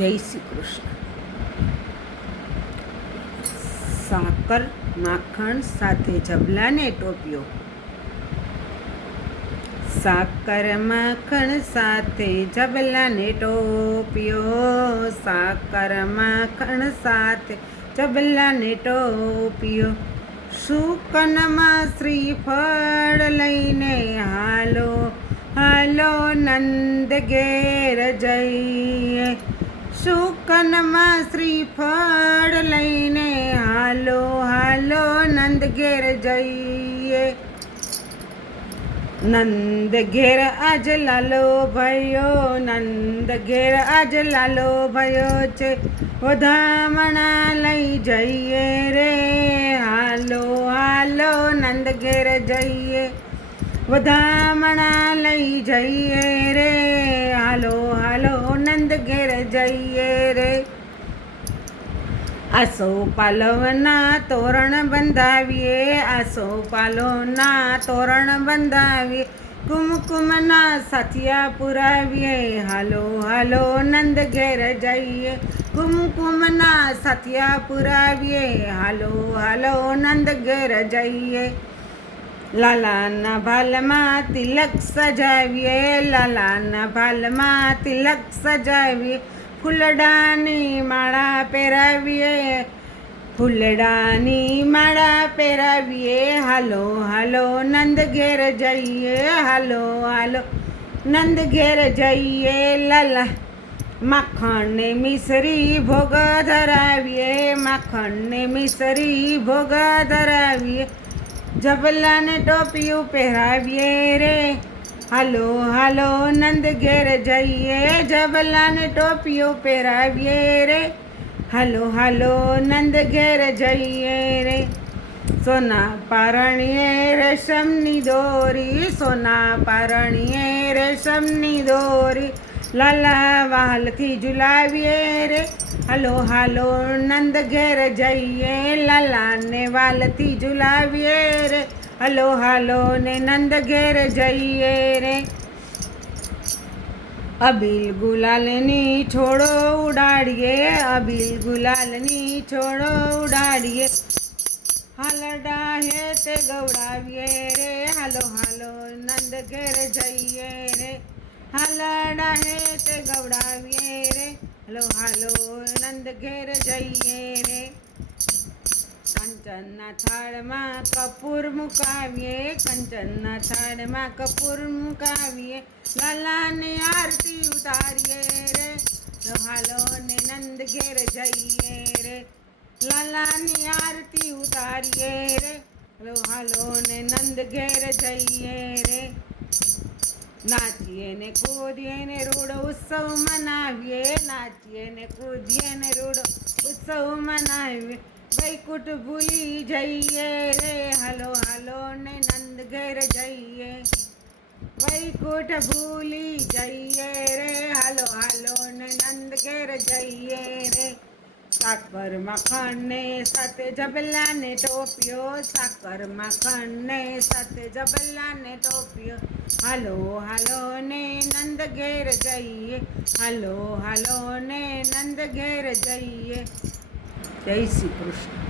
જય શ્રી કૃષ્ણ. સાકર માખણ સાથે જબલાને ટોપ્યો. સાકર માખણ સાથે જબલાને ટોપ્યો. સાકર માખણ સાથે જબલાને ટોપ્યો. શુકનમાં શ્રીફળ લઈને હાલો હાલો નંદ ઘેર જઈએ. શુકનમાં શ્રીફળ લઈને હાલો હાલો નંદ ઘેર જઈએ. નંદ ઘેર આજ લાલો ભયો, નંદ ઘેર આજ લાલો ભયો છે. વધામણા લઈ જઈએ રે, હાલો હાલો નંદ ઘેર જઈએ. વધામણા લઈ જઈએ રે, હાલો હાલો નંદ ઘેર જઈએ રે. આસો પાલવના તોરણ બંધાવીએ, આસો પાલોના તોરણ બંધાવીએ. કુમકુમના સાથિયા પુરાવીએ, હાલો હાલો નંદ ઘેર જઈએ. કુમકુમના સાથિયા પુરાવીએ, હાલો હાલો નંદ ઘેર જઈએ. લાલાના ભાલમાં તિલક સજાવીએ, લાલાના ભાલમાં તિલક સજાવીએ. ફૂલડાની માળા પહેરાવીએ, ફૂલડાની માળા પહેરાવીએ. હાલો હાલો નંદ ઘેર જઈએ, હાલો હાલો નંદ ઘેર જઈએ. લાલા માખણને મિસરી ભોગ ધરાવીએ, માખણને મિસરી ભોગ ધરાવીએ. જબલાને ટોપિયું પહેરાવીએ રે, હાલો હાલો નંદ ઘેર જઈએ. જબલાને ટોપિયું પહેરાવીએ રે, હાલો હાલો નંદ ઘેર જઈએ રે. સોના પારણીએ રેશમની દોરી, સોના પારણીએ રેશમની દોરી. લાલા વાલથી ઝુલાવીએ રે, હાલો હાલો નંદ ઘેર જઈએ. લાલાને વાલથી ઝુલાવીએ રે, હાલો હાલો ને નંદ ઘેર જઈએ રે. અબીલ ગુલાલની છોડો ઉડાડીએ, અબીલ ગુલાલની છોડો ઉડાડીએ. હાલડા હેઠ ગવડાવીએ રે, હાલો હાલો નંદ ઘેર જઈએ રે. હાલડા હેઠ ગવડાવીએ રે, હાલો હાલો નંદ ઘેર જઈએ રે. કંચનના થાળમાં કપૂર મુકાવીએ, કંચનના થાળમાં કપૂર મુકાવીએ. લાલાની આરતી ઉતારીએ રે, હાલો ને નંદ ઘેર જઈએ રે. લાલાની આરતી ઉતારીએ રે, હાલો હાલો ને નંદ ઘેર જઈએ રે. નાચીએ ને કૂદીએ ને રૂડો ઉત્સવ મનાવીએ, નાચીએ ને કૂદીએ ને રૂડો ઉત્સવ મનાવીએ. વૈકુંઠ ભૂલી જઈએ રે, હાલો હાલો ને નંદ ઘેર જઈએ. વૈકુંઠ ભૂલી જઈએ રે, હાલો હાલો ને નંદ ઘેર જઈએ રે. સાકર માખણને સાથે જબલાને ટોપ્યો, સાકર માખણને સાથે જબલાને ટોપ્યો. હાલો હાલો ને નંદ ઘેર જઈએ, હાલો હાલો ને નંદ ઘેર જઈએ. જય શ્રી કૃષ્ણ.